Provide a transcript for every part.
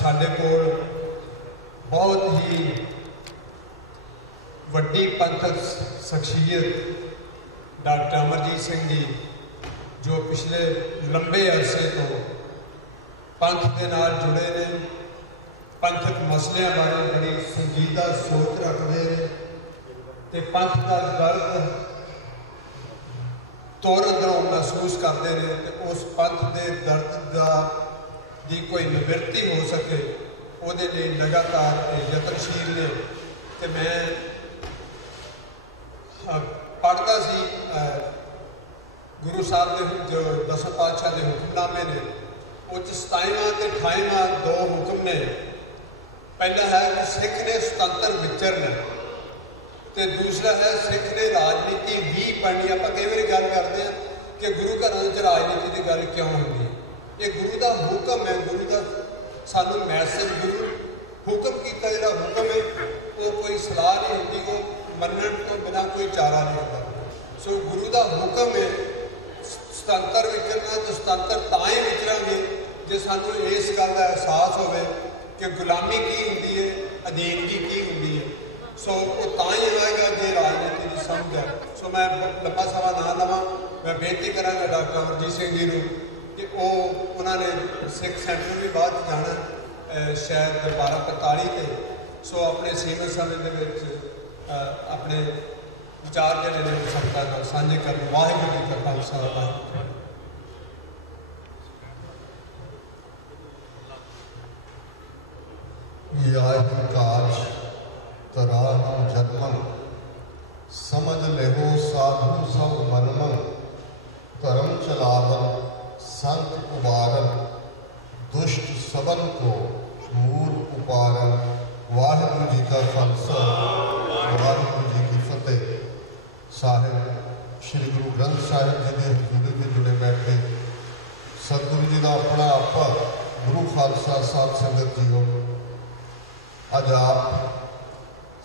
साडे कोल बहुत ही वड्डी पंथक शख्सियत डॉक्टर अमरजीत सिंह जी जो पिछले लंबे अरसे तो पंथ के नाल जुड़े ने, पंथक मसलियां बारे बड़ी संजीदा सोच रखते हैं ते पंथ का दर्द तौर अंदरों महसूस करते हैं ते उस पंथ के दर्द की कोई निवृत्ति हो सके उहदे लई लगातार यतनशील ने। ते मैं पढ़ता सी गुरु साहब के जो 10 पातशाह के हुक्मनामे ने, उस 27वां ते 28वां 2 हुक्म ने। पहला है कि सिख ने सुतंत्र विचरना ते दूसरा है सिख ने राजनीति भी पढ़नी। आप कई बार गल करते हैं कि गुरु घरों च राजनीति की गल क्यों होती है, ये गुरु का हुक्म है, गुरु का सानू मैसेज, गुरु हुक्म किया जो हुक्म है वो कोई सलाह नहीं होती, वो मनण तो बिना कोई चारा नहीं होता। सो गुरु का हुक्म है सुतंत्र विचरना, तो सुतंत्र तां ही विचरांगे जे सानू इस गल का एहसास होवे कि गुलामी की होंदी है, अधीनगी की होंदी है। सो वो तां ही होएगा जे राजनीति की समझ है। सो मैं लंबा समा ना लवां, मैं बेनती करांगा डॉक्टर अमरजीत सिंह जी नूं कि उन्होंने सिख सेंटर भी बाद जाना शायद 12:45 ते। सो अपने सीमित समय के अपने विचार जिहड़े ने संगतां नाल साझे करन। वाहिगुरू जी का खालसा वाहिगुरू। याहि काज तराहु जन्मन, समझ लेहो साधु सब मनमन, धर्म चलावन संत उबारन, दुष्ट सबन को मूल उपारन। वाहिगुरू जी का खालसा वाहिगुरू जी की फतेह। साहिब श्री गुरु ग्रंथ साहिब जी के हजूरी में जुड़े बैठे सतगुरु जी का अपना आपा गुरु खालसा साध संगत जीओ, अज आप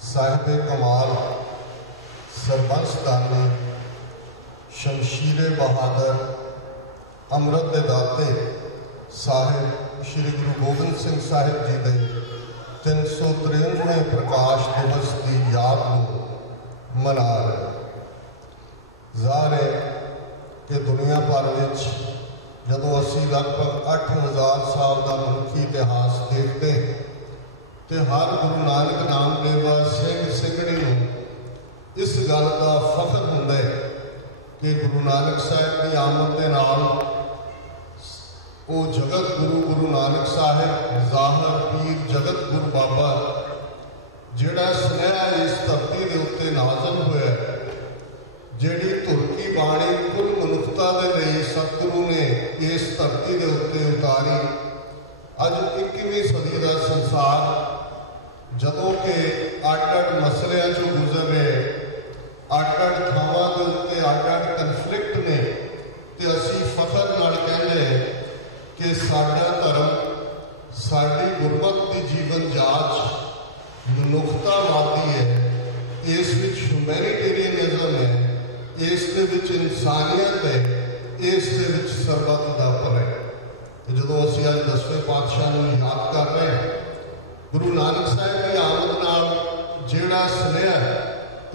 साहिब कमाल सरबंस दानी शमशीरे बहादुर अमृत दे दाते साहिब श्री गुरु गोबिंद सिंह साहिब जी के 353वें प्रकाश दिवस की याद को मना रहे। ज़ाहिर है कि दुनिया भर में जदों असी लगभग 8000 साल का मनुखी इतिहास देखते तो हर गुरु नानक नामदेव सिंह सिंघड़ी को इस गल का फख्र होंदा है कि गुरु नानक साहिब की आमद के नाल वो जगत गुरु गुरु नानक साहिब ज़ाहिर पीर जगत गुरु बाबा जिहड़ा सुनहरा इस धरती के उत्ते नाज़िल होया, जिहड़ी धुर की बाणी कुल मनुखता के लिए सतगुरु ने इस धरती के उत्ते उतारी। अज 21वीं सदी का संसार जदों के अड-अड मसलियां चों गुजर रहे, अड-अड थावां दे उत्ते अड-अड कन्फ्लिक्ट ने, ते असी फखर नाल कहंदे कि साडा धर्म, साडी गुरमत की जीवन जाच मनुखतावादी है, इस विच ह्यूमैनिटेरियनिज्म है, इस दे विच इंसानियत है, इस दे विच सरबत दा भला है। जदों असीं अज 10वें पातशाह नूं याद कर रहे हैं, गुरु नानक साहिब की आमद नाल जिहड़ा सुनेहा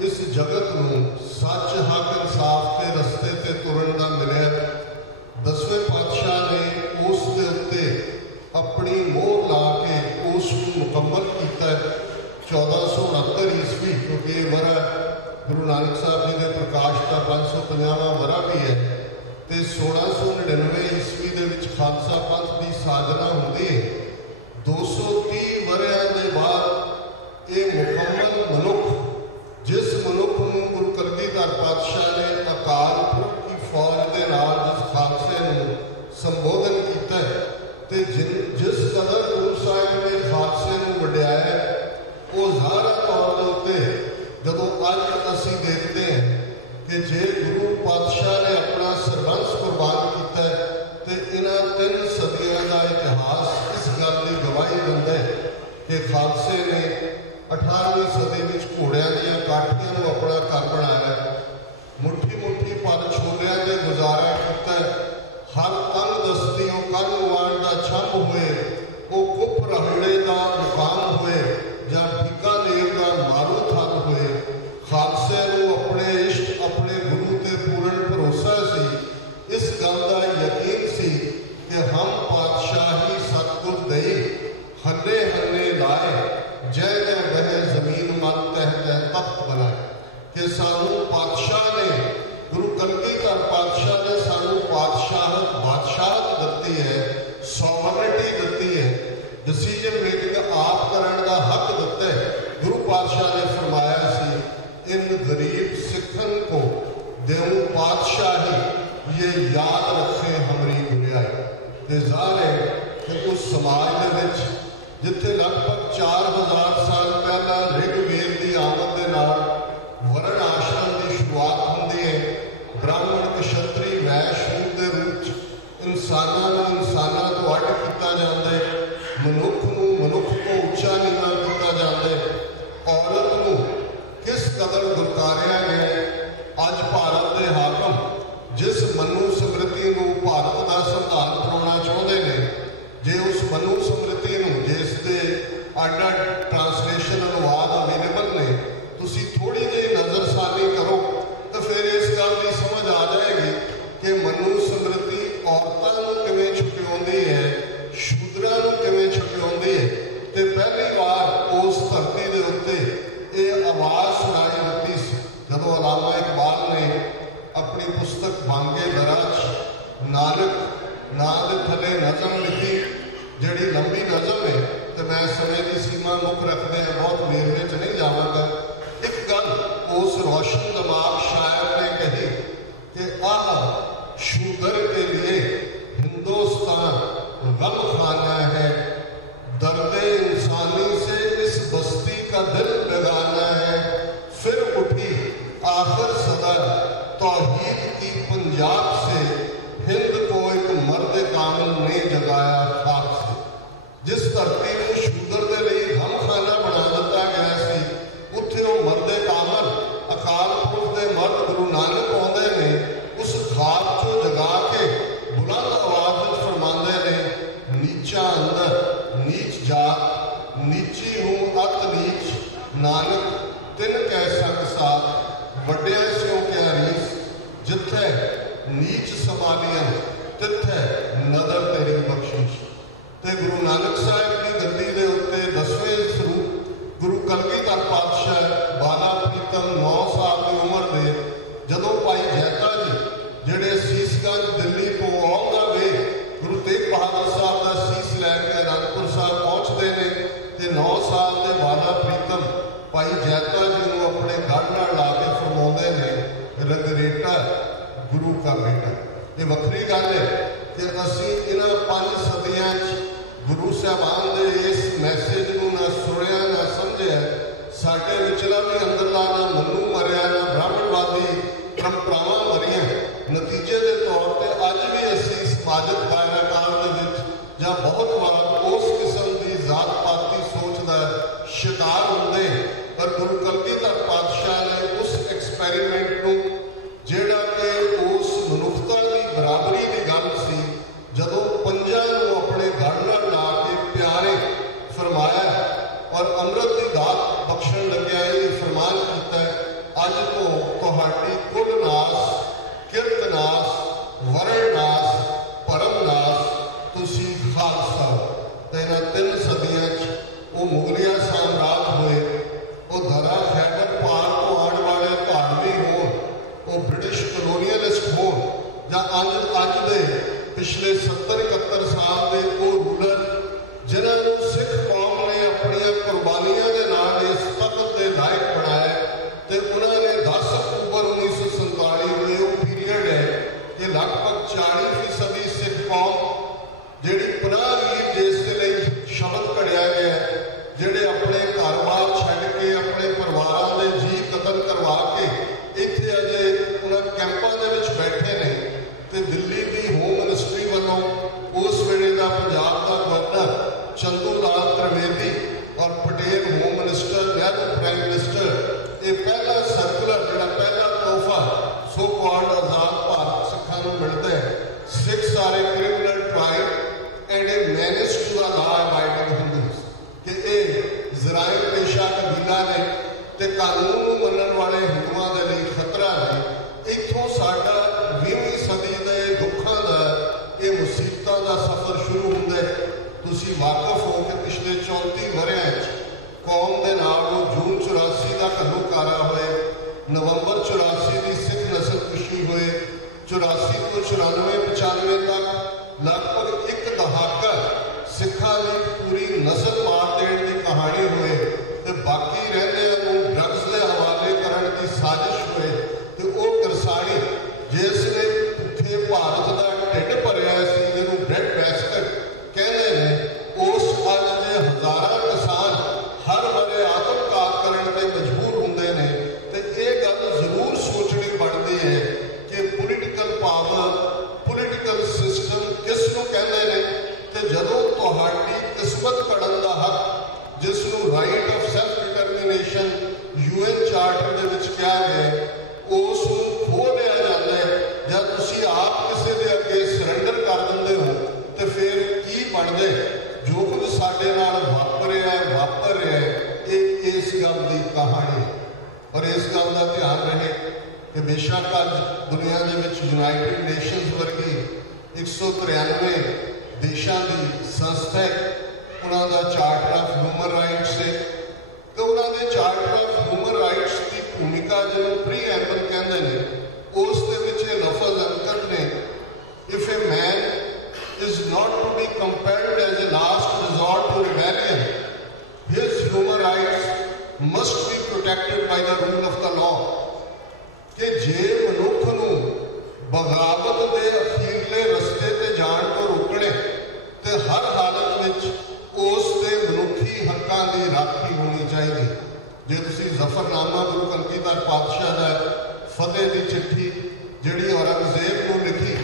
इस जगत नूं सच हक इंसाफ के रस्ते ते तुरन दा मिलिया, 10वें पातशाह ने उस दे उत्ते अपनी मोहर ला के उसको मुकम्मल किया। 1469 ईस्वी, क्योंकि ये वरा गुरु नानक साहब जी के प्रकाश का 550वां वरा भी है, तो 1699 ईस्वी के विच खालसा पंथ की साधना होती है। 230 वरियां के बाद ये मुकम्मल मनुख, जिस मनुख को गुरु कलगीधर पातशाह ने अकाल पुरख की फौज के नाल जिस खालसे नूं संबोधन किया, तो जिस कदर गुरु साहिब ने खालसे नूं वड्याया, वो ज़ाहिर तौर के उत्ते जदों अज असीं देखते हैं कि जे गुरु पातशाह ने अपना सरबंस कुर्बान किया, तो इन्हां 3 सदियों का इतिहास इस गल की गवाही दिंदा है कि खालसे ने 18वीं सदी में घोड़ियां दीयां काठियां नूं अपना घर बनाया, मुट्ठी मुट्ठी पल छोलियां दे गुजारा किया। हर तंग दस्तियों कल वाण दा छंभ हुए वो कुप रहे सानू पातशाह ने, गुरु कलगीधर पातशाह ने सानू बादशाहत दिती है, सॉवरनिटी दिती है, डिसीजन मेकिंग आप करने का हक दिता है। गुरु पातशाह ने फरमाया सी इन गरीब सिखन को देऊं पातशाही, ये याद रखे हमारी गुरियाई। ते ज़ाहिर है कि उस समाज दे विच जिथे लगभग 4000 साल पहला ऋग्वेद की आमद के नाल वर्ण आश्रम की शुरुआत होती है। ब्राह्मण क्षत्रिय वैश्य के रूप इंसानों को इंसानों तो अड किया जाता है, मनुख को मनुख को उच्चा नीवा किया जाता है, औरत को किस कदर दुरकारिया गया है। अज भारत के हाकम जिस मनु समृति को भारत का संविधान बनाना चाहते हैं, जे उस मनु समृति जिसके अड अड ट्रांसलेशन अनुवाद अवेलेबल ने, तुसी थोड़ी जी नज़रसानी करो तो फिर इस गल की समझ आ जाएगी कि मनु समृति औरतों को किवें छुट्याउंदी है, शूद्रां को किवें छुट्याउंदी है। तो पहली बार उस धरती के उत्ते ये आवाज़ सुनाई दी जदों अलामा इकबाल ने अपनी पुस्तक बांगे दरा नानक नां दे थले नज़म लिखी, जिहड़ी लंबी नज़म है। तो मैं समय की सीमा मुख रखते हैं, बहुत वेरवे च नहीं जावांगा। एक गल उस रोशन दिमाग शायर ने कही कि आह शूदर के लिए हिंदुस्तान गम खाना है, दर्द इंसानी से इस बस्ती का दिल बेगाना है। फिर उठी आखिर सदर तौहीद की पंजाब से, हिंद को एक मर्द कामिल ने जगाया खाक से। जिस धरती को शूदर के लिए गम खाना बना दिता गया सी, उत्थे वो मर्द कामिल अकाल पुरख के मर्द गुरु नानक आउंदे ने, उस खाक को जगा के बुलंद आवाज में फरमाते ने, नीचा अंदर नीच जात, नीची हूँ अत नीच, नानक तिन कह सक साथ, वड्डिया स्यों क्या रीस, जिथे नीच संभालियन तिथे नदर तेरी बख्शिश। ते गुरु नानक साहब की गद्दी के उत्ते 10वें स्वरूप गुरु कलगीधर पातशाह बाला प्रीतम 9 साल की उम्र के जदों भाई जैता जी जिहड़े सीसगंज दिल्ली तो on the way Guru Tegh Bahadur साहब का सीस लैके आनंदपुर साहब पहुँचते हैं, तो 9 साल के बाला प्रीतम भाई जैता जी को अपने गढ़ नाल ला के फरमाउंदे ने, रंगरेटा गुरु का बेटा। ये वक्री गल है कि असी इन्हां 5 सदियां गुरु साहबान के इस मैसेज को ना सुनिया ना समझिया, साडे विचला भी अंदरला ना मनु मरिया ना ब्राह्मणवादी परंपरावां मरिया। नतीजे के तौर पर अज भी असी समाजिक दायराकार या बहुत बार उस किस्म की जात पाती सोच का शिकार होंगे। पर गुरु कलगीधर पातशाह ने उस एक्सपैरीमेंट को जिहड़ा कि उस मनुखता की बराबरी की गल सी, जदों पंजां नूं अपने गढ़ नाल ला के प्यारे फरमाया और अमृत की दात बख्शण लग्या, ये फरमान किया, अज तो तुहाडी कुल नास, किरत नास, वरण नास, परम नास, तुसी खालसा। तो इन्हां 3 सदियां वो मुगलिया साम्राज होए, वो दरा खैबर पार तो आने वाले धारवी हो, वो ब्रिटिश कलोनीअलिस्ट हो, या अज दे पिछले 70-71 साल के वो रूलर जिन्होंने सिख कौम ने अपन कुर्बानियों के नाल इस तख्त के लायक बनाया। तो उन्होंने 10 अक्टूबर 1947 में वो पीरीयड है कि लगभग 40% सिख कौम जी पनाहगीर जिसके लिए शब्द कढ़िया गया, जोड़े अपने घर बार छड़ के अपने परिवारों के जी कतल करवा के इतने अजे उन्होंने कैंपों के बैठे ने। तो दिल्ली की होम मिनिस्ट्री वालों 1994-95 तक लगभग एक दहाका सिखा की पूरी नस्ल मार देने की कहानी हुए तो बाकी रहने ड्रग्स के हवाले करने की साजिश हुए तो वो करसानी जिसने भुखे भारत का ढिड भरिया जिन्होंने ब्रेड बैस्केट कहते हैं उस अज के हज़ारों किसान हर बड़े आत्मघात करने के मजबूर होंगे ने तो ये गल जरूर सोचनी बनती है कि पोलिटिकल पावर पोलिटिकल सिस्टम किसनों कहते हैं तो जदों तुहाडी किस्मत कड़न का हक जिसनों right of self determination UN charter के विच कहा गया उस खो लिया जाता है जब तुसी आप किसी के अगे सरेंडर कर देंगे हो तो फिर की बनते जो कुछ साडे नाल वापर रहा है ये इस गल की कहानी और इस गल का ध्यान रहे कि बेशक अज दुनिया के यूनाइटेड नेशनस वर्गी 193 देशों की संस्था है उन्होंने चार्टर ऑफ ह्यूमन राइट्स है तो उन्होंने चार्टर ऑफ ह्यूमन राइट्स की भूमिका जो प्रीएम्बल कहते हैं उस लफज अंकित ने if a man is not to be compared as a last resort to rebellion his human rights must be protected by the rule of the law कि जे मनुख नूं बगावत के अखीरले रस्ते ते जाण तो रोकने ते हर हालत में उस दे मनुखी हकों की राखी होनी चाहिए। जे तुसी जफरनामा गुरु कलगीधर पातशाह का फतेह की चिट्ठी जिहड़ी औरंगजेब को लिखी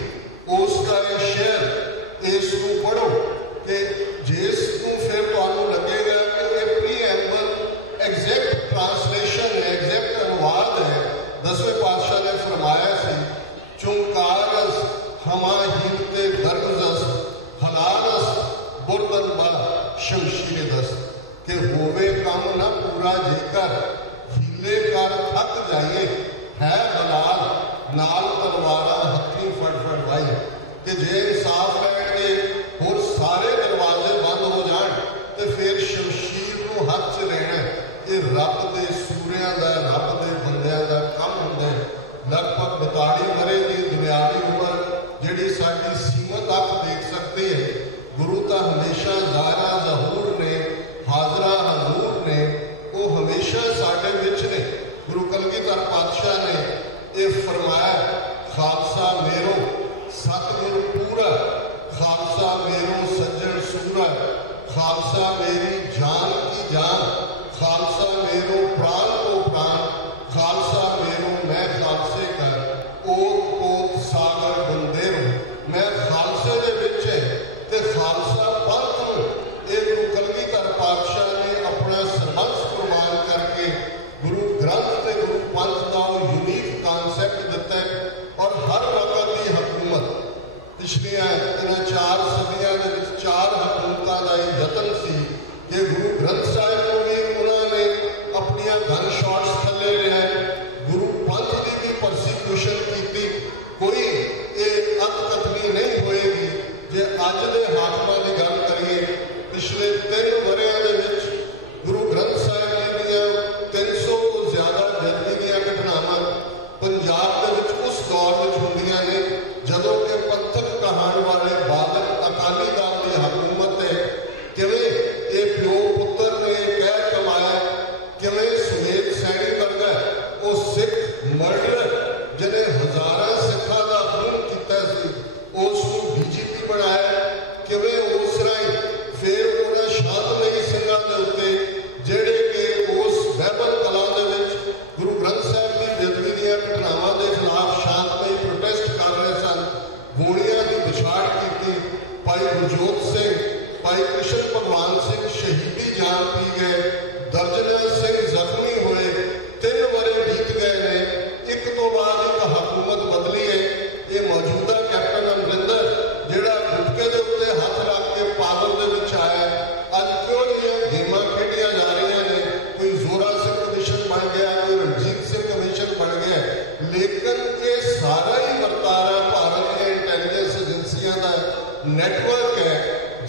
उसका ये शेर इसनूं पढ़ो कि जिसनूं फिर तुहानूं लगेगा कि ये प्रीएम्बल एग्जैक्ट ट्रांसलेशन है एग्जैक्ट अनुवाद है। 10वें पातशाह ने फरमाया सी चुंकारस हमा हिलते दर्गजस हलारस बुरदन बा शमशीर दस के होवे काम ना पूरा जेकर हीले कर थक जाइए है बलाल नाल तलवारा हथी फट वाई कि जे इंसाफ लैण दे होर सारे दरवाजे बंद हो जान तो फिर शमशीर को हाथ च लेना ये रब के सूरिया का रब के बंदियां का काम होंगे। लगभग 42 वरे की दुनियावी उम्र जिहड़ी साडी सीमत अख देख सकती है गुरु तो हमेशा ज़ाहिरा ज़हूर ने हाजरा हजूर ने वो हमेशा साडे विच ने। गुरु कलगीधर पातशाह ने ये फरमाया खालसा मेरो सतगुरु पूरा खालसा मेरो सज्जन सूरा खालसा मेरी जान की जान खालसा मेरो प्राण को प्राण खालसा मेरो मैं खालसे कर ओत पोत सागर बंदेरो मैं खालसे दे विच है ते खालसा पंथ ये गुरु कलगीधर पातशाह ने अपना सरबंस कुर्बान करके गुरु ग्रंथ ते गुरु पंथ का यूनीक कॉन्सैप्ट दिता है और हर वक्त की हुकूमत पिछलियां इन 4 सदियों के 4 हुकूमतों का यतन सी कि गुरु ग्रंथ साहिब को भी उन्होंने अपनिया गन शॉट्स थले लिया गुरु पंथ की भी परसिक्यूशन की कोई ये अतकथनी नहीं होएगी। जे अज के हाकमां की गल करिए पिछले 3 वरियां दे विच गुरु ग्रंथ साहिब जी 300 तो ज्यादा जदगी दी घटनावां पंजाब दे विच उस दौर में होंदियां ने जदों के पंथक कहाण वाले बादल अकाली दल की हुकूमत है किवें ये प्यो पुत्र ने कह कमाया किवें सुमेध सैनी वर्गा वो सिख मर्डर जिन्हें हजारों सिखा का खून किया उसको DGP बनाया किवें उस राही फिर उन्हें शांतमई सिंघां दे उत्ते जिहड़े कि उस बैबल कलां दे विच गुरु ग्रंथ साहिब की बेदबी दीआं घटनावां दे खिलाफ शांतमई प्रोटेस्ट कर रहे सन गोलियां की विछाड़ की भाई गुरजोत सिंह भाई कृष्ण भगवान सिंह शहीदी जान पी गए दर्जनों सिंह जख्मी हुए 3 वरे बीत गए ने एक तो बाद एक हुकूमत बदली है ये मौजूदा कैप्टन अमरिंदर जिहड़ा गुटके के उत्ते हाथ रख के पावर दे विच आया अज क्यों जिहियां गेमां खेडियां जा रही ने कोई जोरा सिंह कमीशन बन गया कोई रणजीत सिंह कमीशन बन गया लेकिन ये सारा ही वर्तारा भारत दी इंटैलीजेंस एजेंसियां का नैटवर्क है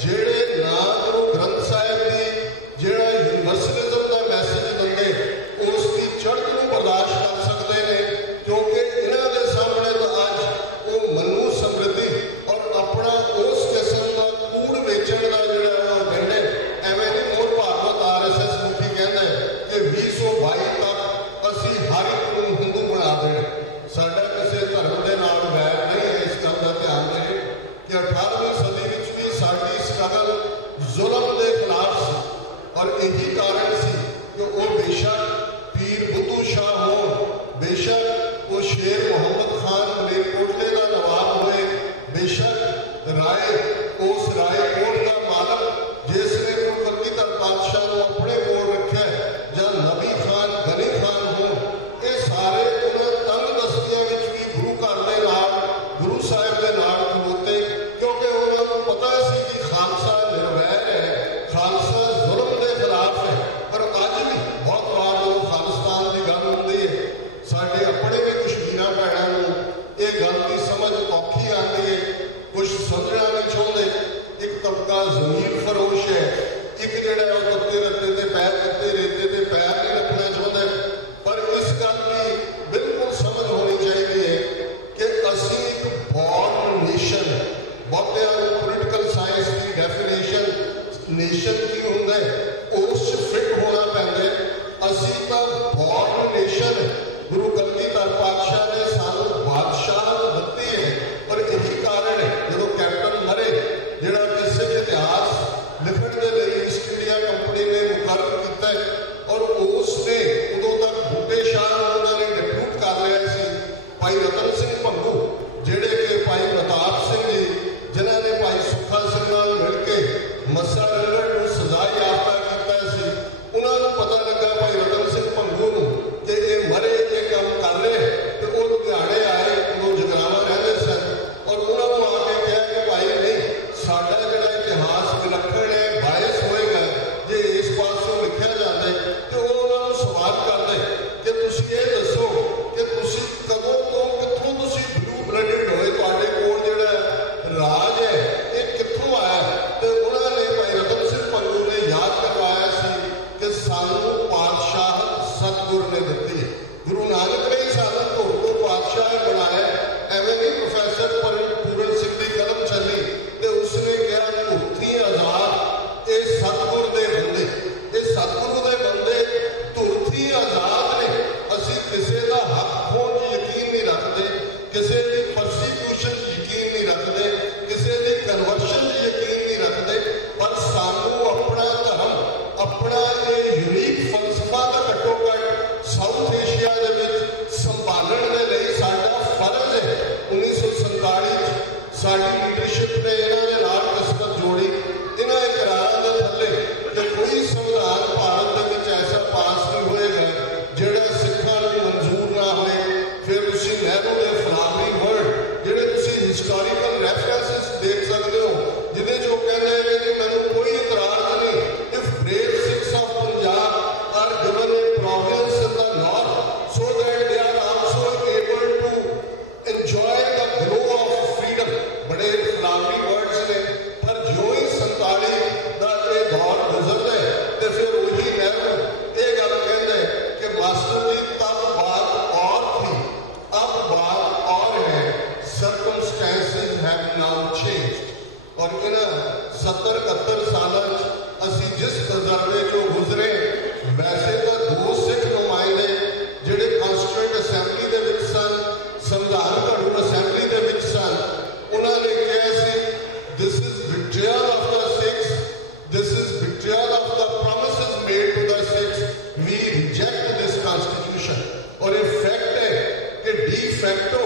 जिहड़े ना गुरु ग्रंथ साहिब की जिहड़ा यूनिवर्सलिज्म का मैसेज देंगे उसकी चढ़त को बर्दाश्त कर सकते हैं क्योंकि इन्हों के सामने तो अज वो मनु समृद्ध ਜ਼ਮੀਰ ਫਰੋਸ਼ ਹੈ, ਇੱਕ ਜਿਹੜਾ ਉਹ ਤੱਤੇ ਰੱਤੇ ਤੇ ਪੈਰ, ਤੱਤੇ ਰੇਤੇ ਤੇ ਪੈਰ ਨਹੀਂ ਰੱਖਣਾ ਚਾਹੁੰਦਾ। ਪਰ ਇਸ ਗੱਲ ਦੀ ਬਿਲਕੁਲ ਸਮਝ ਹੋਣੀ ਚਾਹੀਦੀ ਹੈ ਕਿ ਅਸੀਂ ਇੱਕ ਬੌਰਨ ਨੇਸ਼ਨ, ਬਹੁਤਿਆਂ ਨੂੰ ਪੋਲੀਟੀਕਲ ਸਾਇੰਸ ਦੀ ਡੈਫੀਨੇਸ਼ਨ ਨੇਸ਼ਨ ਕੀ ਹੁੰਦਾ ਉਸ 'ਚ ਫਿੱਟ ਹੋਣਾ ਪੈਂਦਾ। ਅਸੀਂ ਤਾਂ ਬੌਰਨ ਨੇਸ਼ਨ, ਗੁਰੂ ਕਲਗੀਧਰ ਪਾਤਸ਼ਾਹ ਨੇ ਸਾਨੂੰ ਬਾਦਸ਼ਾਹ ਦਿੱਤੀ ਹੈ। ਪਰ ਇਹੀ ਕਾਰਨ ਹੈ ਜਦੋਂ ਕੈਪਟਨ ਮਰੇ, ਜਿਹੜਾ ਕਿਸੇ ਇਤਿਹਾਸ ਲਿਖਣ ਦੇ ਲਈ ਈਸਟ ਇੰਡੀਆ ਕੰਪਨੀ ਨੇ ਮੁਕਰਰ ਕੀਤਾ ਔਰ ਉਸ ਨੇ ਉਦੋਂ ਤੱਕ ਬੂਟੇ ਸ਼ਾਹ ਨੂੰ ਉਹਨਾਂ ਨੇ ਡਿਪਿਊਟ ਕਰ ਲਿਆ ਸੀ, ਭਾਈ ਰਤਨ ਸਿੰਘ ਭੰਗੂ, ਜਿਹੜੇ ਕਿ ਭਾਈ ਮਤਾਬ ਸਿੰਘ ਜੀ, ਜਿਨ੍ਹਾਂ ਨੇ ਭਾਈ ਸੁੱਖਾ ਸਿੰਘ ਨਾਲ ਮਿਲ ਕੇ ਮੱਸਾ ਰੰਗੜ ਨੂੰ ਸਜ਼ਾ ਯਾਫਤਾ ਕੀਤਾ ਸੀ। ਉਹਨਾਂ ਨੂੰ ਪਤਾ ਲੱਗਾ ਭਾਈ ਰਤਨ ਸਿੰਘ ਭੰਗੂ ਨੂੰ ਕਿ ਇਹ ਮਰੇ, ਇਹ ਕੰਮ ਕਰ ਰਹੇ, ਤੇ ਉਹ ਲੁਧਿਆਣੇ ਆਏ, ਉਦੋਂ ਜਗਰਾਵਾਂ ਰਹਿੰਦੇ ਸਨ, ਔਰ ਉਹਨਾਂ ਨੂੰ ਆ ਕੇ ਕਿਹਾ ਕਿ ਭਾਈ ਨਹੀਂ, ਸਾਡਾ ਜਿਹੜਾ ਇਤਿਹਾਸ ਵਿਲੱਖਣ ਹੈ, ਬਾਇਸ ਹੋਏਗਾ ਜੇ ਇਸ ਪਾਸੋਂ ਲਿਖਿਆ ਜਾਂਦਾ। ਤੇ ਉਹ ਉਹਨਾਂ ਨੂੰ ਸਵਾਲ ਕਰਦੇ ਕਿ ਤੁਸੀਂ ਇਹ ਦੱਸੋ ਕਿ ਤੁਸੀਂ ਕਦੋਂ ਤੋਂ, ਕਿੱਥੋਂ ਤੁਸੀਂ ਬਲੂ ਬਲੱਡਡ ਹੋਏ, ਤੁਹਾਡੇ ਕੋਲ ਜਿਹੜਾ ਰਾਜ ਹੈ ਇਹ ਕਿੱਥੋਂ ਆਇਆ? ਤੇ ਉਹਨਾਂ ਨੇ ਭਾਈ ਰਤਨ ਸਿੰਘ ਭੰਗੂ ਨੇ ਯਾਦ ਕਰਵਾਇਆ ਸੀ ਕਿ ਸਾਨੂੰ ਪਾਤਸ਼ਾਹ ਸਤਿਗੁਰ ਨੇ ਦਿੱਤੀ ਹੈ। ਗੁਰੂ ਨਾਨਕ ਨੇ ਸਾਨੂੰ ਧੁਰ ਤੋਂ ਪਾਤਸ਼ਾਹ ਬਣਾਇਆ। ਐਵੇਂ ਨਹੀਂ ਪ੍ਰੋਫੈਸਰ ਪੂਰਨ ਸਿੰਘ ਦੀ ਕਲਮ ਚੱਲੀ ਤੇ ਉਸਨੇ ਕਿਹਾ ਧੁਰਥੀ ਆਜ਼ਾਦ, ਇਹ ਸਤਿਗੁਰ ਦੇ ਬੰਦੇ, ਇਹ ਸਤਿਗੁਰੂ ਦੇ ਬੰਦੇ ਧੁਰਥੀ ਆਜ਼ਾਦ ਨੇ। ਅਸੀਂ ਕਿਸੇ ਦਾ ਹੱਕ ਖੋਣ 'ਚ ਯਕੀਨ ਨਹੀਂ ਰੱਖਦੇ, ਕਿਸੇ ਦੀ ਪਰਸੀਕਿਊਸ਼ਨ 'ਚ ਯਕੀਨ ਨਹੀਂ ਰੱਖਦੇ, ਕਿਸੇ ਦੀ ਕਨਵਰਸ਼ਨ 'ਚ ਯਕੀਨ ਨਹੀਂ ਰੱਖਦੇ। ਪਰ ਸਾਨੂੰ ਆਪਣਾ ਧਰਮ, ਆਪਣਾ ਇਹ ਯੂਨੀਕ ਫਲਸਫਾ ਦਾ ਘੱਟੋ ਘੱਟ ਸਾਊਥ ਏਸ਼ੀਆ ਦੇ ਵਿੱਚ ਸੰਭਾਲਣ ਦੇ ਲਈ ਸਾਡਾ ਫਰਜ਼ ਹੈ। 1947 'ਚ ਸਾਡੀ ਲੀਡਰਸ਼ਿਪ ਨੇ ਇਹਨਾਂ ਦੇ ਨਾਲ ਕਿਸਮਤ ਜੋੜੀ, ਇਹਨਾਂ ਇਕਰਾਰਾਂ ਦੇ ਥੱਲੇ ਕਿ ਕੋਈ ਸੰਵਿਧਾਨ ਭਾਰਤ ਦੇ ਵਿੱਚ ਐਸਾ ਪਾਸ ਨਹੀਂ ਹੋਏਗਾ ਜਿਹੜਾ ਸਿੱਖਾਂ ਨੂੰ ਮਨਜ਼ੂਰ ਨਾ ਹੋਏ। ਫਿਰ ਤੁਸੀਂ ਨਹਿਰੂ ਦੇ ਫਲਾਵਰੀ ਵਰਡ, ਜਿਹੜੇ ਤੁਸੀਂ ਹਿਸਟੋਰੀਕਲ ਰੈਫਰੈਂਸਿਸ ਦੇਖ ਸਕਦੇ ਹੋ, ਜਿਹਦੇ 'ਚ ਉਹ ਕਹਿੰਦੇ ਨੇ ਕਿ ਮੈਨੂੰ ਕੋਈ ਇਤਰਾਜ਼ ਨਹੀਂ, if brave Sikhs of Punjab are given a province in the north so that they are also able to enjoy the glow of freedom। बड़े फलावरी वर्ड्स ने, पर जो ही 47 ਦਾ ਇਹ ਦੌਰ ਗੁਜ਼ਰਦਾ ਹੈ ਤੇ ਫਿਰ ਉਹੀ ਨਹਿਰੂ ਇਹ ਗੱਲ ਕਹਿੰਦੇ ਕਿ ਮਾਸਟਰ ਜੀ ਤਬ ਬਾਤ ਔਰ ਥੀ, ਅਬ ਬਾਤ ਔਰ ਹੈ, circumstances have now changed। ਔਰ ਇਹਨਾਂ 70-71 ਸਾਲਾਂ 'ਚ ਅਸੀਂ ਜਿਸ ਤਜਰਬੇ 'ਚੋਂ ਗੁਜ਼ਰੇ, ਵੈਸੇ ਤਾਂ 2 ਸਿੱਖ ਨੁਮਾਇੰਦੇ ਜਿਹੜੇ ਕਾਂਸਟੀਟਿਊਐਂਟ ਅਸੈਂਬਲੀ ਦੇ ਵਿੱਚ ਸਨ, ਸੰਵਿਧਾਨ ਘੜੂ ਅਸੈਂਬਲੀ ਦੇ ਵਿੱਚ ਸਨ, ਉਹਨਾਂ ਨੇ ਕਿਹਾ ਸੀ this is betrayal of the Sikhs, this is betrayal of the promises made to the Sikhs, we reject this constitution। ਔਰ ਇਹ ਫੈਕਟ ਹੈ ਕਿ ਡੀ ਫੈਕਟੋ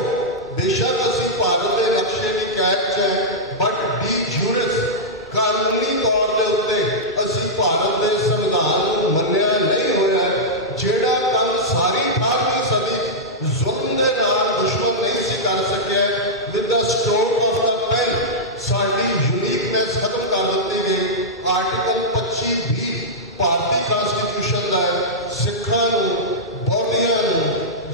ਬੇਸ਼ੱਕ ਅਸੀਂ ਭਾਰਤ ਦੇ ਨਕਸ਼ੇ ਦੀ ਕੈਦ 'ਚ ਹੈ, ਬਟ ਡੀ ਜੂਰਿਸ ਕਾਨੂੰਨੀ ਤੌਰ ਦੇ ਉੱਤੇ ਅਸੀਂ ਭਾਰਤ ਦੇ ਸੰਵਿਧਾਨ ਨੂੰ ਮੰਨਿਆ ਨਹੀਂ ਹੋਇਆ। ਜਿਹੜਾ ਕੰਮ ਸਾਰੀ 18ਵੀਂ ਸਦੀ ਜ਼ੁਲਮ ਦੇ ਨਾਲ ਦੁਸ਼ਮਣ ਨਹੀਂ ਸੀ ਕਰ ਸਕਿਆ, with the stroke of the pen ਸਾਡੀ ਯੂਨੀਕਨੈਸ ਖਤਮ ਕਰ ਦਿੱਤੀ ਗਈ। ਆਰਟੀਕਲ 25B ਭਾਰਤੀ ਕਾਨਸਟੀਟਿਊਸ਼ਨ ਦਾ ਸਿੱਖਾਂ ਨੂੰ, ਬੌਧੀਆਂ ਨੂੰ,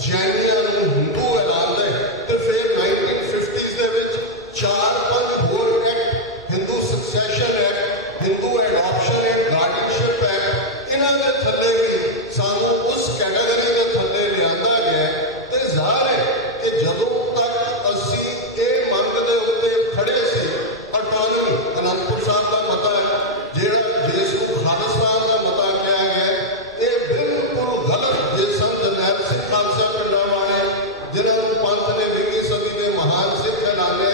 ਜੈਨੀਆਂ ਨੂੰ ਹਿੰਦੂ ਐਲਾਨਦਾ ਤੇ ਫਿਰ 1950s ਦੇ ਵਿੱਚ 4-5 ਹੋਰ act, Hindu succession act, Hindu adoption act, guardianship act, ਇਹਨਾਂ ਦੇ ਥੱਲੇ ਵੀ ਸਾਨੂੰ ਉਸ ਕੈਟਾਗਰੀ ਦੇ ਥੱਲੇ ਲਿਆਂਦਾ ਗਿਆ। ਤੇ ਜ਼ਾਹਰ ਹੈ ਕਿ ਜਦੋਂ ਤੱਕ ਅਸੀਂ ਇਹ ਮੰਗ ਦੇ ਉੱਤੇ ਖੜੇ ਸੀ, ਆਟੋਨਮੀ, ਅਨੰਦਪੁਰ ਸਾਹਿਬ ਦਾ ਮਤਾ ਜਿਹੜਾ ਜਿਸ ਨੂੰ ਖਾਲਿਸਤਾਨ ਦਾ ਮਤਾ ਕਿਹਾ ਗਿਆ, ਇਹ ਬਿਲਕੁਲ ਗਲਤ। ਜੇ ਸੰਤ ਜਰਨੈਲ ਸਿੰਘ ਖਾਲਸਾ ਪਿੰਡਾਂ ਵਾਲੇ, ਜਿਨ੍ਹਾਂ ਨੂੰ ਪੰਥ ਨੇ 20ਵੀਂ ਸਦੀ ਦੇ ਮਹਾਨ ਸਿੱਖ ਐਲਾਨੇ,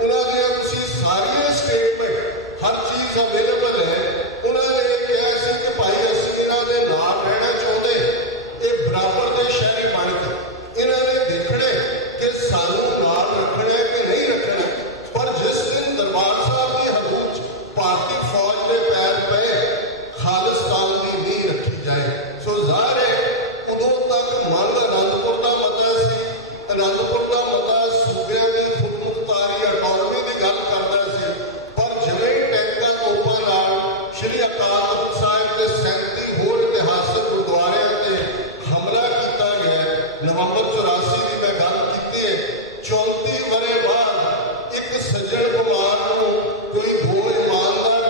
ਉਹਨਾਂ ਦੀਆਂ ਤੁਸੀਂ ਸਾਰੀਆਂ ਸਟੇਟਮੈਂਟ, ਹਰ ਚੀਜ਼ ਅਵੇਲੇਬਲ ਹੈ। ਉਹਨਾਂ ਨੇ ਕਿਹਾ ਸੀ ਕਿ ਭਾਈ ਅਸੀਂ ਇਹਨਾਂ ਦੇ ਨਾਲ ਰਹਿਣਾ ਚਾਹੁੰਦੇ, ਇਹ ਬਰਾਬਰ ਦੇ ਸ਼ਹਿਰੀ ਬਣ ਕੇ ਇਹਨਾਂ ਨੇ ਦੇਖਣੇ ਕਿ ਸਾਨੂੰ ਨਾਲ ਰੱਖਣਾ ਕਿ ਨਹੀਂ ਰੱਖਣਾ। ਪਰ ਜਿਸ ਦਿਨ ਦਰਬਾਰ ਸਾਹਿਬ ਦੀ ਹਦੂਦ 'ਚ ਭਾਰਤੀ ਫੌਜ ਦੇ ਪੈਰ ਪਏ, ਖਾਲਿਸਤਾਨ ਦੀ ਨੀਂਹ ਰੱਖੀ ਜਾਏ। ਸੋ ਜ਼ਾਹਰ ਹੈ ਉਦੋਂ ਤੱਕ ਮੰਗ ਅਨੰਦਪੁਰ ਦਾ ਮਤਾ ਸੀ। ਅਨੰਦਪੁਰ ਦਾ ਮਤਾ ਸੂਬਿਆਂ ਦੀ ਖੁਦਮੁਖਤਾਰੀ, ਆਟੋਨਮੀ ਦੀ ਗੱਲ ਕਰਦਾ ਸੀ। ਪਰ ਜਿਵੇਂ ਟੈਂਕਾਂ ਤੋਪਾਂ ਨਾਲ ਸ਼੍ਰੀ ਅਕਾਲ ਤਖ਼ਤ ਸਾਹਿਬ ਦੇ 37 ਹੋਰ ਇਤਿਹਾਸਕ ਗੁਰਦੁਆਰਿਆਂ ਤੇ ਹਮਲਾ ਕੀਤਾ ਗਿਆ। ਨਵੰਬਰ 84 ਦੀ ਮੈਂ ਗੱਲ ਕੀਤੀ ਹੈ। 34 ਵਰ੍ਹੇ ਬਾਅਦ ਇੱਕ ਸੱਜਣ ਕੁਮਾਰ ਨੂੰ ਕੋਈ 2 ਇਮਾਨਦਾਰ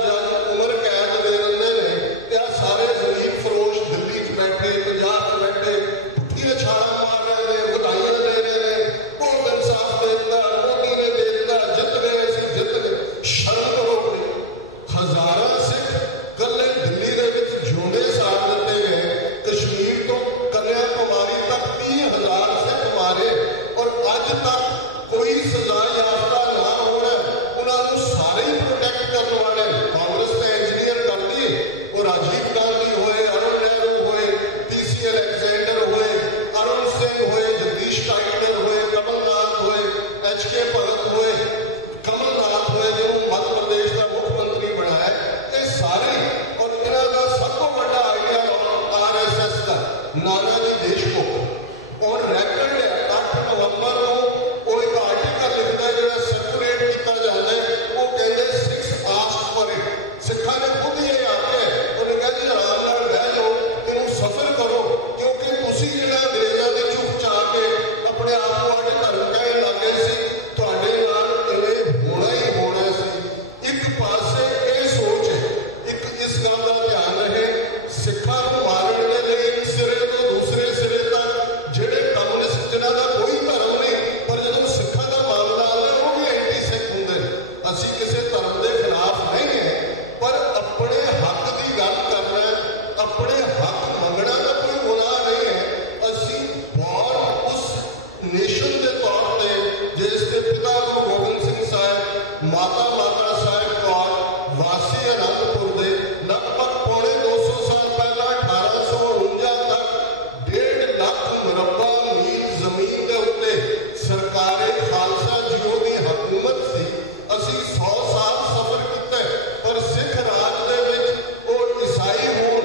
नेशन के तौर पर जिसके पिता गुरु गोबिंद सिंह साहब माता साहब कौर वासी आनंदपुर के लगभग पौने 200 साल पहला 1849 तक 1.5 लाख मुरब्बा मील जमीन के उत्ते सरकारे खालसा जियो की हुकूमत सी। असी 100 साल सफर किया पर सिख राज दे विच वो ईसाई होण,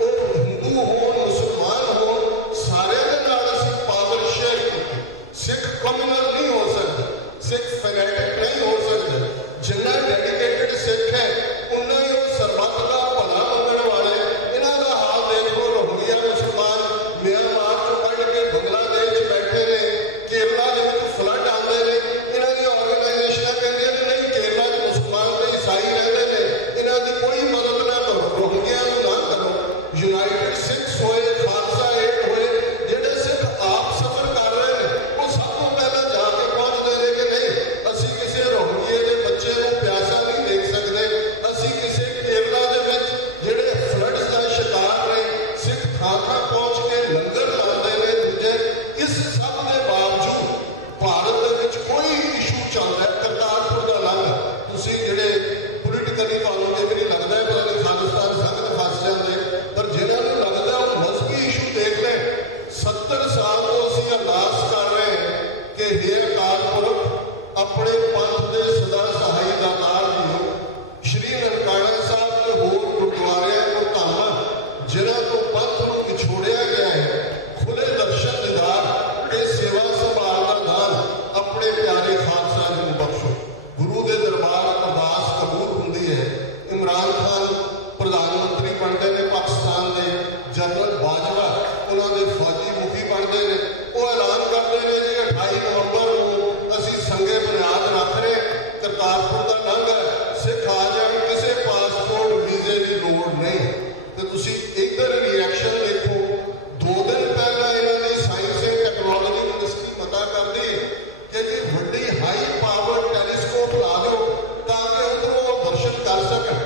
वो हिंदू होण, मुसलमान होण, सारे दे नाल असी पावर शेयर की। सिख कम्युनल नहीं हो सकते, सिख फैनेटिक नहीं हो सकते। जिन्ना डेडिकेटेड सिख है उन्ना ही सरबत का भला मंगण वाले। इन्हां दा हाल देख लो, रोहिंग्या मुसलमान म्यांमार चों कढ के बांग्लादेश बैठे ने, केरला दे विच फ्लड आंदे ने, इन्हां दी ऑर्गेनाइजेशनां कहंदियां ने नहीं केरला च मुसलमान ते ईसाई रहिंदे ने, इन्हां दी कोई मदद ना करो, रोहिंग्या नूं ना करो। यूनाइटेड सिक्स होए, खालसा एड होए, जिहड़े सिख आप सफर कर रहे हैं वो सब तो पहले जाके पहुंचते हैं कि नहीं असी किसी रोहिंग्या के बच्चे को प्यासा नहीं देख सकते, असी किसी केरला के विच जिहड़े फ्लड्स का शिकार ने सिख थां थां पहुंच के लंगर लाते हैं दूजे। इस सब के बावजूद भारत दे विच कोई इशू चल रहा है करतारपुर का लंघ, तुसीं जिहड़े पोलिटिकली तुहानूं कई वारी लगदा है पता नहीं खालिस्तान संघ ते फस जांदे, पर जिन्हां नूं लगदा वो मजहबी इशू देख लें। 70 साल तो असीं अरदास कर रहे हैं कि हे अकाल पुरख अपने पंथ के सदा सहाई दातार जीओ। श्री ननकाना साहब के होर गुरुद्वारियां को धामां जिन्हां तो पंथ नूं विछोड़िया गया है, खुले दर्शन दीदार ते सेवा संभाल का दान अपने प्यारे खालसा जी नूं बख्शो। गुरु के दरबार अरदास कबूल हुंदी है। इमरान खान प्रधानमंत्री बनते हैं पाकिस्तान के, जनरल बाजवा उन्होंने फौजी मुखी बनते हैं, वो ऐलान करते हैं जी 28 नवंबर को असी संगे बुनियाद रख रहे करतारपुर का लंघ सिख आ जाए, किसी पासपोर्ट वीजे की लोड़ नहीं। तो तुसी इधर रिएक्शन देखो, 2 दिन पहला इन्होंने साइंस एंड टैक्नोलॉजी मिनिस्ट्री पता कर दी कि जी वड्डी हाई पावर टैलीस्कोप ला दो ताकि उधरों दर्शन कर सकें।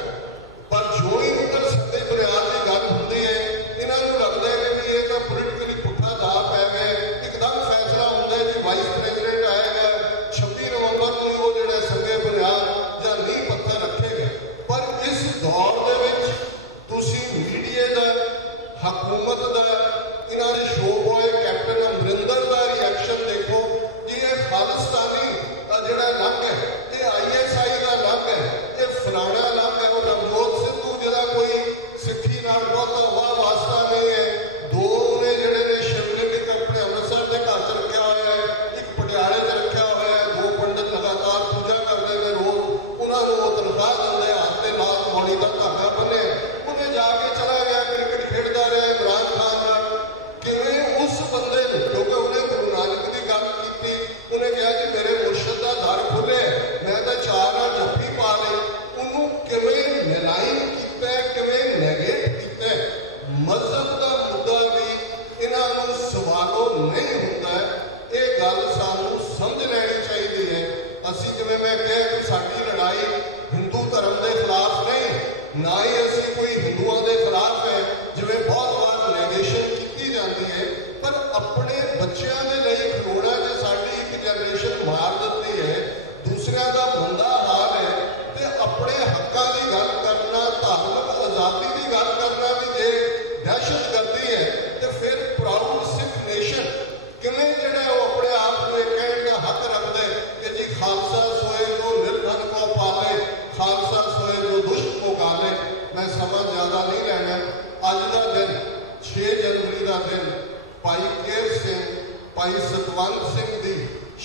पर जो ही उधर सत्ते बुनियाद की गल होती है इन्होंने लगता है कि ये तो पोलिटिकली पुट्ठा दा पै गए। एकदम फैसला होता है जी वाइस प्रेजिडेंट आएगा 26 नवंबर को वो जो संगे बुनियाद या नींह पत्थर रखेगा। पर इस दौर के मीडिया का हुकूमत का इन्होंने शो बॉय कैप्टन अमरिंदर का रिएक्शन देखो जी। ये खालिस्तानी जोड़ा लंघ है, ये ISI का लंघ है, ये फलाना लंघ है। वो नवजोत सिद्धू जिहदा कोई सिक्खी नाल बहुता वाह वास्ता नहीं है, 2 ने जिहड़े ने शिवलिंग एक अपने अमृतसर के घर च रखा हुआ है, एक पटियाले च रखा हुआ है। 2 पंडित लगातार पूजा करते हैं रोज, उन्होंने वो तनख्वाह देंगे, हाथ से लाल मौली का धागा बने, उन्हें जाके चला गया क्रिकेट खेलता रहा इमरान खान नाल। किवें उस बंदे क्योंकि उन्हें गुरु नानक की गल की, उन्हें कहा जी मेरे मुर्शद का दर खुले, मैं तो 4 नाल जफ्फी पा ली, उन्होंने किवें नलाइन किया, किवें नेगेट किया। मजहब का मुद्दा भी इन्हों सवालों नहीं होता है, ये गल सानू समझ लैनी चाहिए है। असी जिवें मैं कहा कि साडी लड़ाई हिंदू धर्म के खिलाफ नहीं, ना ही असी कोई हिंदुओं के खिलाफ है जिवें बहुत बार नेगेशन की जाती है, पर अपने बच्चों के लिए खलोना जो साडी एक जनरेशन मार देती है, दूसरों का मंदा हाल है, तो अपने हकों की गल करना, धार्मिक आज़ादी की गल करना भी जे दहशत गर्दी है, तो फिर प्राउड सिख नेशन किवें जिहड़ा वो अपने आप को कहने का हक रखते कि जी खालसा सोए जो निर्धन को पाले, खालसा सोए जो दुष्ट को गाले। मैं समा ज़्यादा नहीं लेना। अज का दिन 6 जनवरी का दिन भाई केर सिंह, भाई सतवंत सिंह की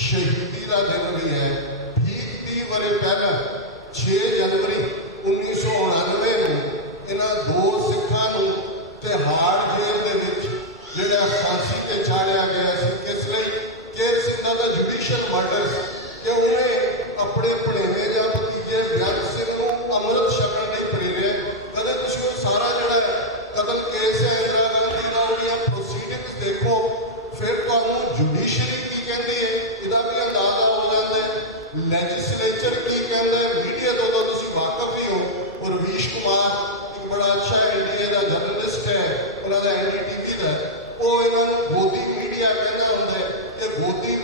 शहीदी का दिन भी है। ठीक 30 वरे पहला 6 जनवरी 1999 में इन्हां 2 सिखां नूं तिहाड़ जेल दे विच जिहड़ा फांसी ते चाढ़िया गया सी। किस लिए? केर सिंह का जुडिशियल मर्डर कि उन्हें अपने भणेवे या भतीजे बेअंत सिंह नूं अमृत छकण लई प्रेरिया। कदे तुसीं सारा जिहड़ा कतल केस है इंदिरा गांधी का उहदियां प्रोसीडिंग्स देखो, फिर तुहानूं जुडिशरी की कहती है इसका भी अंदाजा हो जाता है। लैजिस्लेचर की कहता है, मीडिया तो तुसीं वाकफ ही हो। और रवीश कुमार एक बड़ा अच्छा इंडिया का जर्नलिस्ट है, उन्होंने NDTV का, वो इन्होंने गोदी मीडिया कहना होंगे कि गोदी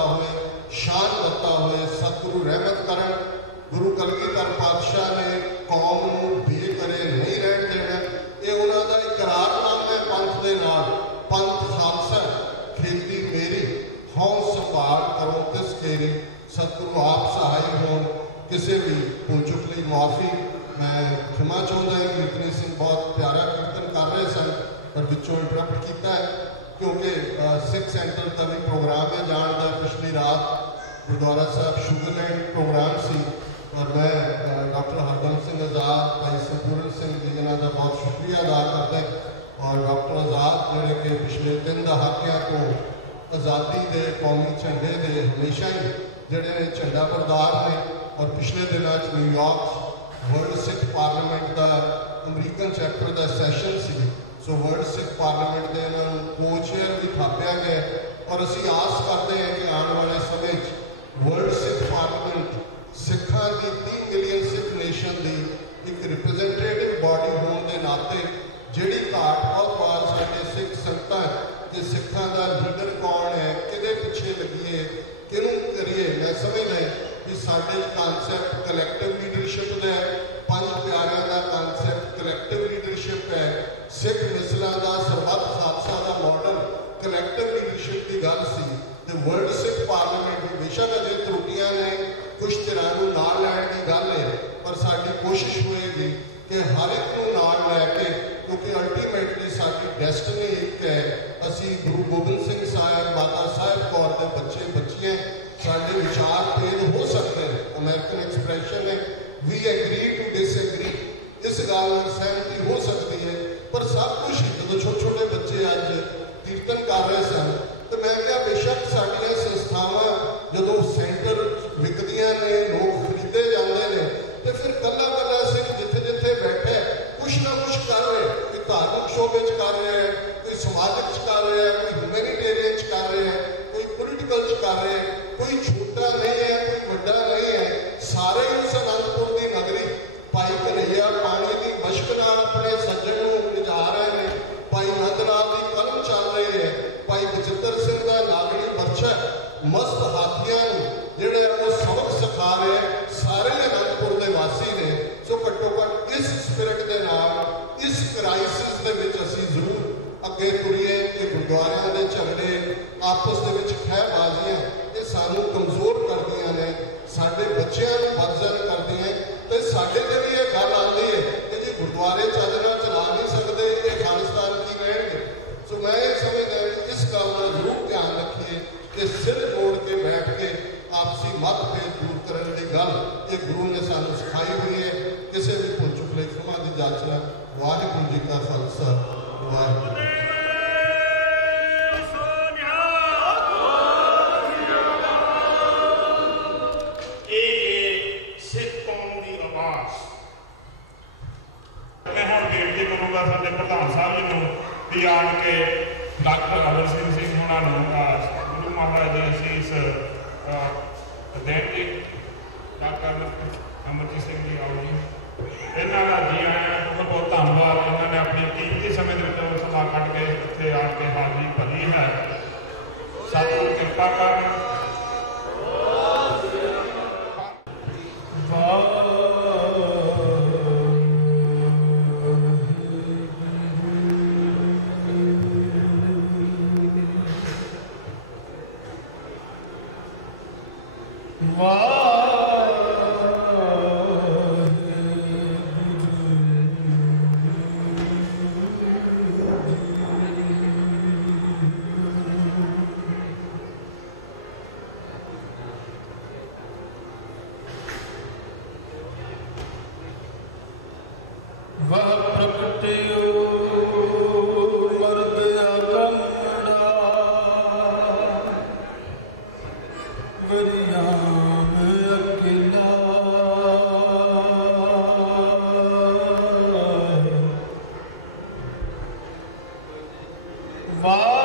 ਦਿੱਤਾ ਹੋਏ, ਸ਼ਾਨ ਦਿੱਤਾ ਹੋਏ। ਸਤਿਗੁਰੂ ਰਹਿਮਤ ਕਰਨ। ਗੁਰੂ ਕਲਗੀਧਰ ਪਾਤਸ਼ਾਹ ਨੇ ਕੌਮ ਨੂੰ ਬੇਕਰੇ ਨਹੀਂ ਰਹਿਣ ਦੇਣਾ। ਇਹ ਉਹਨਾਂ ਦਾ ਇਕਰਾਰਨਾਮਾ ਹੈ ਪੰਥ ਦੇ ਨਾਲ। ਪੰਥ ਖਾਲਸਾ, ਖੇਤੀ ਮੇਰੀ, ਹਉ ਸੰਭਾਲ ਕਰੋ ਤਿਸ ਕੇਰੀ। ਸਤਿਗੁਰੂ ਆਪ ਸਹਾਈ ਹੋਣ। ਕਿਸੇ ਵੀ ਭੁੱਲ ਚੁੱਕ ਲਈ ਮੁਆਫੀ। ਮੈਂ ਖਿਮਾ ਚਾਹੁੰਦਾ ਹਾਂ। ਕੀਰਤਨੀ ਸਿੰਘ ਬਹੁਤ ਪਿਆਰਾ ਕੀਰਤਨ ਕਰ ਰਹੇ ਸਨ, ਪਰ ਵਿੱਚੋਂ ਇੰਟਰਪਟ ਕੀਤਾ ਹੈ ਕਿਉਂਕਿ ਸਿੱਖ ਸੈਂਟਰ ਦਾ ਵੀ ਪ੍ਰੋਗਰਾਮ ਹੈ ਜਾਣ ਦਾ। ਪਿਛਲੀ ਰਾਤ ਗੁਰਦੁਆਰਾ ਸਾਹਿਬ ਸ਼ੂਗਰਲੈਂਡ ਪ੍ਰੋਗਰਾਮ ਸੀ ਔਰ ਮੈਂ ਡਾਕਟਰ ਹਰਦਮ ਸਿੰਘ ਆਜ਼ਾਦ, ਭਾਈ ਸੰਪੂਰਨ ਸਿੰਘ ਜੀ ਇਹਨਾਂ ਦਾ ਬਹੁਤ ਸ਼ੁਕਰੀਆ ਅਦਾ ਕਰਦਾ। ਔਰ ਡਾਕਟਰ ਆਜ਼ਾਦ ਜਿਹੜੇ ਕਿ ਪਿਛਲੇ 3 ਦਹਾਕਿਆਂ ਤੋਂ ਆਜ਼ਾਦੀ ਦੇ ਕੌਮੀ ਝੰਡੇ ਦੇ ਹਮੇਸ਼ਾ ਹੀ ਜਿਹੜੇ ਨੇ ਝੰਡਾ ਬਰਦਾਰ ਨੇ। ਔਰ ਪਿਛਲੇ ਦਿਨਾਂ 'ਚ ਨਿਊਯਾਰਕ ਵਰਲਡ ਸਿੱਖ ਪਾਰਲੀਮੈਂਟ ਦਾ ਅਮਰੀਕਨ ਚੈਪਟਰ ਦਾ ਸੈਸ਼ਨ ਸੀ। ਸੋ ਵਰਲਡ ਸਿੱਖ ਪਾਰਲੀਮੈਂਟ ਦੇ ਇਹਨਾਂ ਨੂੰ ਕੋ-ਚੇਅਰ ਵੀ ਥਾਪਿਆ ਗਿਆ। ਔਰ ਅਸੀਂ ਆਸ ਕਰਦੇ ਹਾਂ ਕਿ ਆਉਣ ਵਾਲੇ ਸਮੇਂ 'ਚ ਵਰਲਡ ਸਿੱਖ ਪਾਰਲੀਮੈਂਟ ਸਿੱਖਾਂ ਦੀ 30 ਮਿਲੀਅਨ ਸਿੱਖ ਨੇਸ਼ਨ ਦੀ ਇੱਕ ਰਿਪਰੈਜ਼ੈਂਟੇਟਿਵ ਬਾਡੀ ਹੋਣ ਦੇ ਨਾਤੇ ਜਿਹੜੀ ਘਾਟ ਬਹੁਤ ਵਾਰ ਸਾਡੇ ਸਿੱਖ ਸੰਗਤਾਂ ਕਿ ਸਿੱਖਾਂ ਦਾ ਲੀਡਰ ਕੌਣ ਹੈ, ਕਿਹਦੇ ਪਿੱਛੇ ਲੱਗੀਏ, ਕਿਹਨੂੰ ਕਰੀਏ। ਮੈਂ ਸਮਝਦਾ ਕਿ ਸਾਡੇ ਕਾਨਸੈਪਟ ਕਲੈਕਟਿਵ ਲੀਡਰਸ਼ਿਪ ਦਾ ਹੈ। ਪੰਜ ਪਿਆਰਿਆਂ ਦਾ ਕਾਨਸੈਪਟ ਕਲੈਕਟਿਵ ਲੀਡਰਸ਼ਿਪ ਹੈ। ਸਿੱਖ ਮਿਸਲਾਂ ਦਾ ਸਰਬੱਤ ਖਾਲਸਾ ਦਾ ਮਾਡਲ ਕਲੈਕਟਿਵ ਲੀਡਰਸ਼ਿਪ ਦੀ ਗੱਲ ਸੀ। ਤੇ ਵਰਲਡ ਸਿੱਖ ਪਾਰਲੀਮੈਂਟ ਦੀ ਬੇਸ਼ੱਕ ਅਜੇ ਤਰੁੱਟੀਆਂ ਨੇ, ਕੁਛ ਧਿਰਾਂ ਨੂੰ ਨਾਲ ਲੈਣ ਦੀ ਗੱਲ ਹੈ, ਪਰ ਸਾਡੀ ਕੋਸ਼ਿਸ਼ ਹੋਏਗੀ ਕਿ ਹਰ ਇੱਕ ਨੂੰ ਨਾਲ ਲੈ ਕੇ, ਕਿਉਂਕਿ ਅਲਟੀਮੇਟਲੀ ਸਾਡੀ ਡੈਸਟਨੀ ਇੱਕ ਹੈ। ਅਸੀਂ ਗੁਰੂ ਗੋਬਿੰਦ ਸਿੰਘ ਸਾਹਿਬ, ਮਾਤਾ ਸਾਹਿਬ ਕੌਰ ਦੇ ਬੱਚੇ ਬੱਚੀਆਂ। ਸਾਡੇ ਵਿਚਾਰ ਭੇਦ ਹੋ ਸਕਦੇ ਨੇ, ਅਮਰੀਕਨ ਐਕਸਪ੍ਰੈਸ਼ਨ ਹੈ ਵੀ ਐਗਰੀ ਟੂ ਡਿਸਐਗਰੀ। ਇਸ ਗੱਲ ਨਾਲ ਸਹਿਮਤੀ ਹੋ ਸਕਦੀ ਹੈ, ਪਰ ਸਭ ਕੁਝ ਜਦੋਂ ਛੋਟੇ ਛੋਟੇ ਬੱਚੇ ਅੱਜ ਕੀਰਤਨ ਕਰ ਰਹੇ ਸਨ ਤੇ ਮੈਂ ਕਿਹਾ ਬੇਸ਼ੱਕ ਸਾਡੀਆਂ ਸੰਸਥਾਵਾਂ ਜਦੋਂ ਸੈਂਟਰ ਵਿਕਦੀਆਂ ਨੇ, ਲੋਕ ਖਰੀਦੇ ਜਾਂਦੇ ਨੇ, ਤੇ ਫਿਰ ਕੱਲਾ ਕੱਲਾ ਸਿੰਘ ਜਿੱਥੇ ਜਿੱਥੇ ਬੈਠੇ ਕੁਛ ਨਾ ਕੁਛ ਕਰ ਰਹੇ। ਕੋਈ ਧਾਰਮਿਕ ਸ਼ੋਬੇ 'ਚ ਕਰ ਰਿਹਾ ਹੈ, ਕੋਈ ਸਮਾਜਿਕ 'ਚ ਕਰ ਰਿਹਾ ਹੈ, ਕੋਈ ਹਿਊਮੈਨੀਟੇਰੀਅਨ 'ਚ ਕਰ ਰਿਹਾ ਹੈ, ਕੋਈ ਪੋਲੀਟੀਕਲ 'ਚ ਕਰ ਰਿਹਾ ਹੈ। ਕੋਈ ਛੋਟਾ ਨਹੀਂ ਹੈ, ਕੋਈ ਵੱਡਾ ਨਹੀਂ ਹੈ। ਸਾਰੇ ਉਸ ਅਨੰਦਪੁਰ ਦੀ ਨਗਰੀ ਭਾਈ ਕਨ੍ਹਈਆ ਪਾਣੀ ਦੀ ਮਸ਼ਕ ਨਾਲ ਆਪਣੇ ਸੱਜਣ ਨੂੰ ਲਿਜਾ ਰਹੇ ਨੇ। ਭਾਈ ਨੰਦ ਲਾਲ ਦੀ ਕਲਮ ਚੱਲ ਰਹੀ ਹੈ। ਭਾਈ ਬਚਿੱਤਰ ਸਿੰਘ ਦਾ ਨਾਗਣੀ ਵਰਛਾ ਮਸਤ ਹਾਥੀਆਂ ਨੂੰ ਜਿਹੜੇ ਉਹ ਸਬਕ ਸਿਖਾ ਰਹੇ। ਸਾਰੇ ਅਨੰਦਪੁਰ ਦੇ ਵਾਸੀ ਨੇ। ਸੋ ਘੱਟੋ ਘੱਟ ਇਸ ਸਪਿਰਿਟ ਦੇ ਨਾਲ ਇਸ ਕ੍ਰਾਈਸਿਸ ਦੇ ਵਿੱਚ ਅਸੀਂ ਜ਼ਰੂਰ ਅੱਗੇ ਤੁਰੀਏ ਕਿ ਗੁਰਦੁਆਰਿਆਂ ਦੇ ਝਗੜੇ, ਆਪਸ ਦੇ ਵਿੱਚ ਖਹਿਬਾਜ਼ੀਆਂ, ਇਹ ਸਾਨੂੰ ਕਮਜ਼ੋਰ ਕਰਦੀਆਂ ਨੇ, ਸਾਡੇ ਬੱਚਿਆਂ ਨੂੰ ਬਦਜ਼ਨ ਕਰਦੀਆਂ। ਤੇ ਸਾਡੇ ਤੇ ਵੀ ਇਹ ਗੱਲ ਆਉਂਦੀ ਹੈ ਕਿ ਜੀ ਗੁਰਦੁਆਰੇ ਚਾਦਰਾਂ ਚਲਾ ਨਹੀਂ ਸਕਦੇ, ਇਹ ਖਾਲਿਸਤਾਨ ਕੀ ਰਹਿਣਗੇ। ਸੋ ਮੈਂ ਇਹ ਸਮਝਦਾ ਇਸ ਗੱਲ ਦਾ ਜ਼ਰੂਰ ਧਿਆਨ ਰੱਖੀਏ ਕਿ ਸਿਰ ਮੋੜ ਕੇ ਬੈਠ ਕੇ ਆਪਸੀ ਮਤਭੇਦ ਦੂਰ ਕਰਨ ਦੀ ਗੱਲ ਇਹ ਗੁਰੂ ਨੇ ਸਾਨੂੰ ਸਿਖਾਈ ਹੋਈ ਹੈ। ਕਿਸੇ ਵੀ ਭੁੱਲ ਚੁੱਕ ਲਈ ਖਿਮਾ ਦੀ ਜਾਚਨਾ। ਵਾਹਿਗੁਰੂ ਜੀ ਕਾ ਖਾਲਸਾ, ਵਾਹਿਗੁਰੂ। ਸਾਡੇ ਪ੍ਰਧਾਨ ਸਾਹਿਬ ਜੀ ਨੂੰ ਵੀ ਆਣ ਕੇ ਡਾਕਟਰ ਅਮਰ ਸਿੰਘ ਹੋਣਾ ਨੂੰ ਗੁਰੂ ਮਹਾਰਾਜ ਦੇ ਅਸੀਸ ਦੇਣ ਦੀ। ਡਾਕਟਰ ਅਮਰਜੀਤ ਸਿੰਘ ਜੀ ਆਓ ਜੀ, ਇਹਨਾਂ ਦਾ ਜੀ ਆਇਆਂ, ਬਹੁਤ ਬਹੁਤ ਧੰਨਵਾਦ। ਇਹਨਾਂ ਨੇ ਆਪਣੀ ਕੀਮਤੀ ਸਮੇਂ ਦੇ ਵਿੱਚੋਂ ਸਮਾਂ ਕੱਢ ਕੇ ਇੱਥੇ ਆਣ ਕੇ ਹਾਜ਼ਰੀ ਭਰੀ ਹੈ। ਸਤਿਗੁਰੂ ਕਿਰਪਾ ਕਰਨ। ਵਾਹ